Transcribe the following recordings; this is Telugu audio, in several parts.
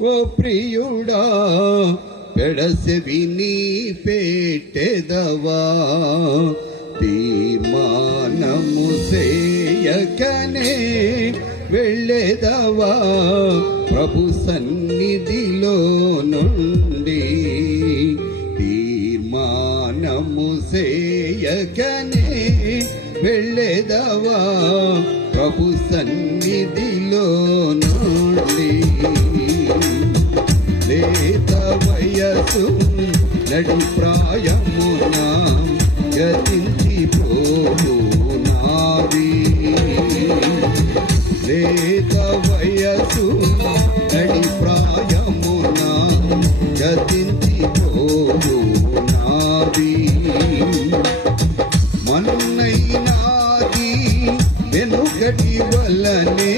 ఓ ప్రియుడా పెడసెవి నీ పెట్టెదవా తీర్మానము చేయకనే వెళ్ళెదవా ప్రభు సన్నిధిలో నుండి తీర్మానము చేయకనే వెళ్ళెదవా ప్రభు సన్నిధిలో నుండి లేత వయసు నడి ప్రాయమున గతించి పోనావి లేత వయసు నడి ప్రాయమున గతించి పోనావి మన్నైనాది వెనుకటి వలనే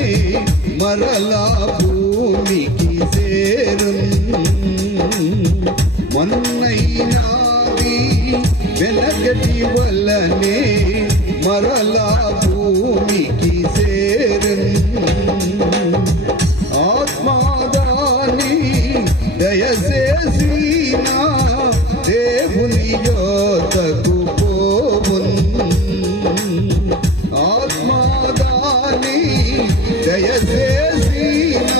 మరలా భూమికి చేరు మొన్నైనాది వెనకటి వలనే మరలా భూమికి చేరు ఆత్మాదాని దయచేసిన దేవుని యోతకు పోవున్ ఆత్మాదాని దయచేసిన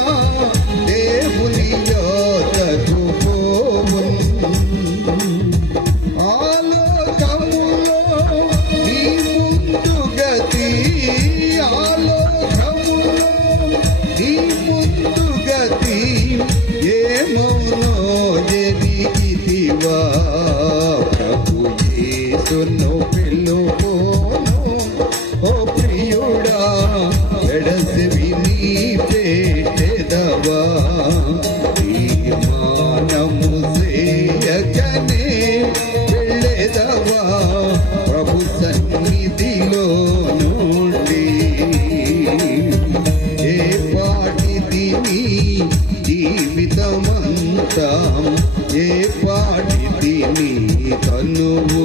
దేవుని యోతకు పోవున్ ఆలోకములో నీ ముందు గతి ఆలోకములో నీ ముందు గతి ఏమౌనో ఎరిగితివా ప్రభు యేసును పిలువోను ఓ ప్రియుడా ఎడసివి నీ పెట్టెదవా తీర్మానము చేయకనే వెళ్ళెదవా ప్రభు సన్నిధిలో నుండి ఏ పాటిది నీ జీవితమంతా ఏ పాటిది నీ కనువు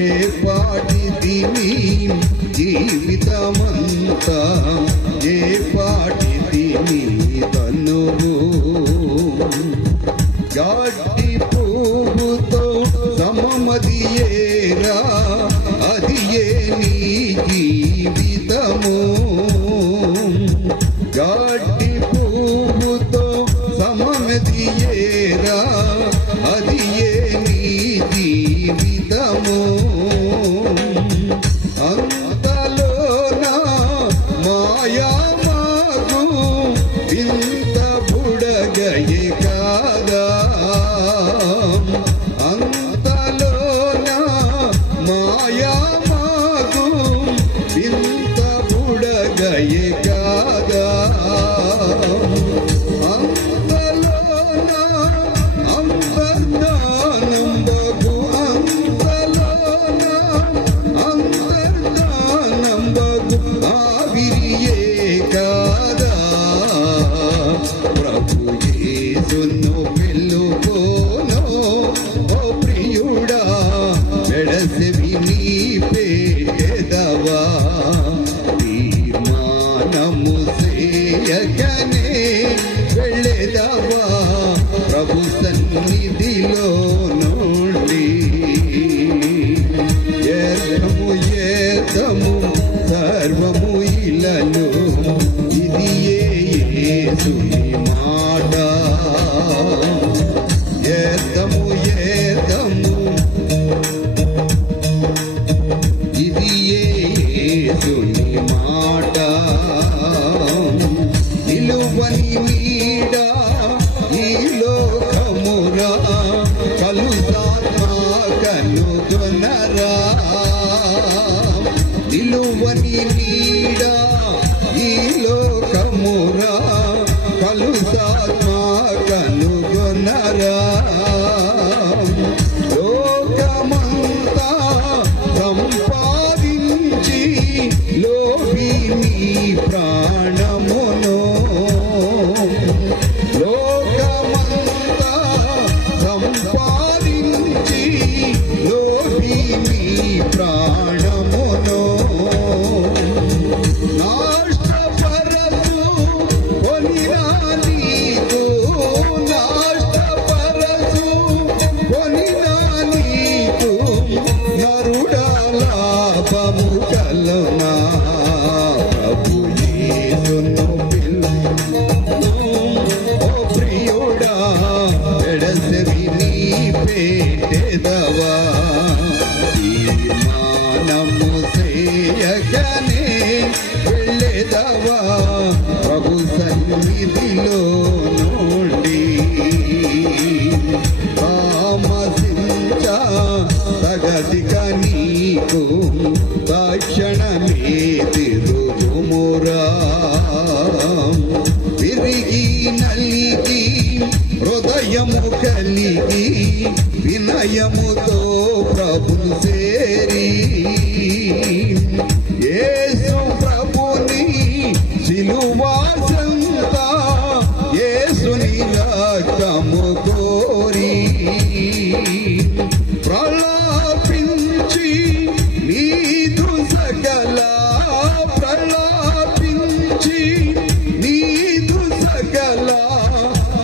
ఏ పాటిది నీ జీవితమంతా ఏ పాటిది నీ కనువు గడ్డి పువ్వుతో సమమదియేరా అది ఏ నీ జీవితము గడ్డి పువ్వుతో సమమదియేరా అది ఏ నీ జీవితము అంతలోన మాయా మాకు ఇంత బుడగయే కాగా అంతలోన మాయా మాకు ఇంత బుడగయే కాగా అంతలోన అంతర్ధానంబగు అంతలోన అంతర్ధానంబగు ఆవిరియే కాదా ప్రభు యేసును పిలువోను ఓ ప్రియుడా ఎడసెవి నీ పెట్టెదవా తీర్మానము చేయకనే వెళ్ళెదవా ప్రభు సన్నిధిలో నుండి ఏదము ఏదము సర్వము ఇలను ఇది యేసుని మాట ఏదము ఏదము ఇది యేసుని మాట వెళ్ళేదవా ప్రభు సన్నిధిలో నుండి తామసించ తగదిక నీకు తక్షణమే తిరుగుమురా విరిగి నలిగి హృదయము కలిగి వినయముతో ప్రభుని చేరి యేసు ప్రభుని సిలువాసంత యేసుని రక్తము కోరి ప్రలాపించి నీదు సకల ప్రలాపించి నీదు సకల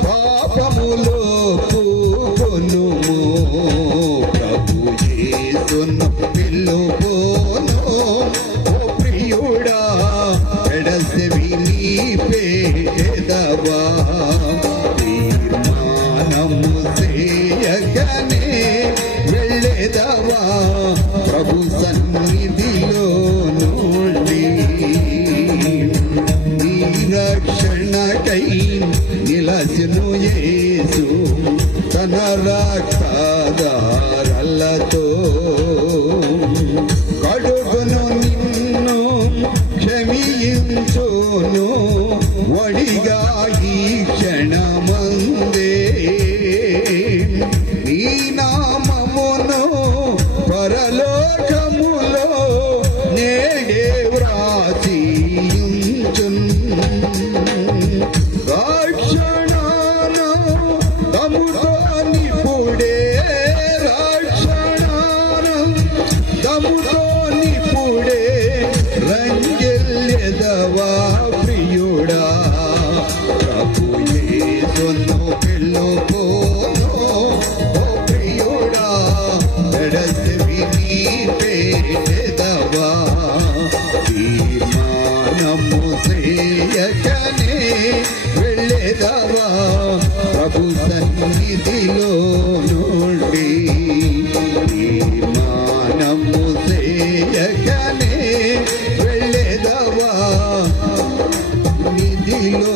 పాపములో పూనుము ప్రభు యేసును పిలువోను ఓ ప్రియుడా ఎడసెవి నీ పేదవా తీర్మానము చేయగనే వెళ్ళేదవా ప్రభు సన్నిధిలో నుండి నీ రక్షణకై నిలచును యేసు తన రక్తధారలతో కడుగును నిన్ను క్షమించును వడిగా ఈ క్షణమందే నీ నామమును పరలోకములో నేడే వ్రాసియుంచున్ రక్షణను తముతో నిపుడే రక్షణను తముతో నిపుడే రంగెల్లెదవా ప్రియుడా ప్రభు యేసును పిలువోను ఓ ప్రియుడా ఎడసెవి నీ పేదవా తీర్మానము చేయకనే వెళ్ళేదవా ప్రభు సన్నిధిలో నుండి తీర్మానము చేయకనే వెళ్ళేదవా నిధిలో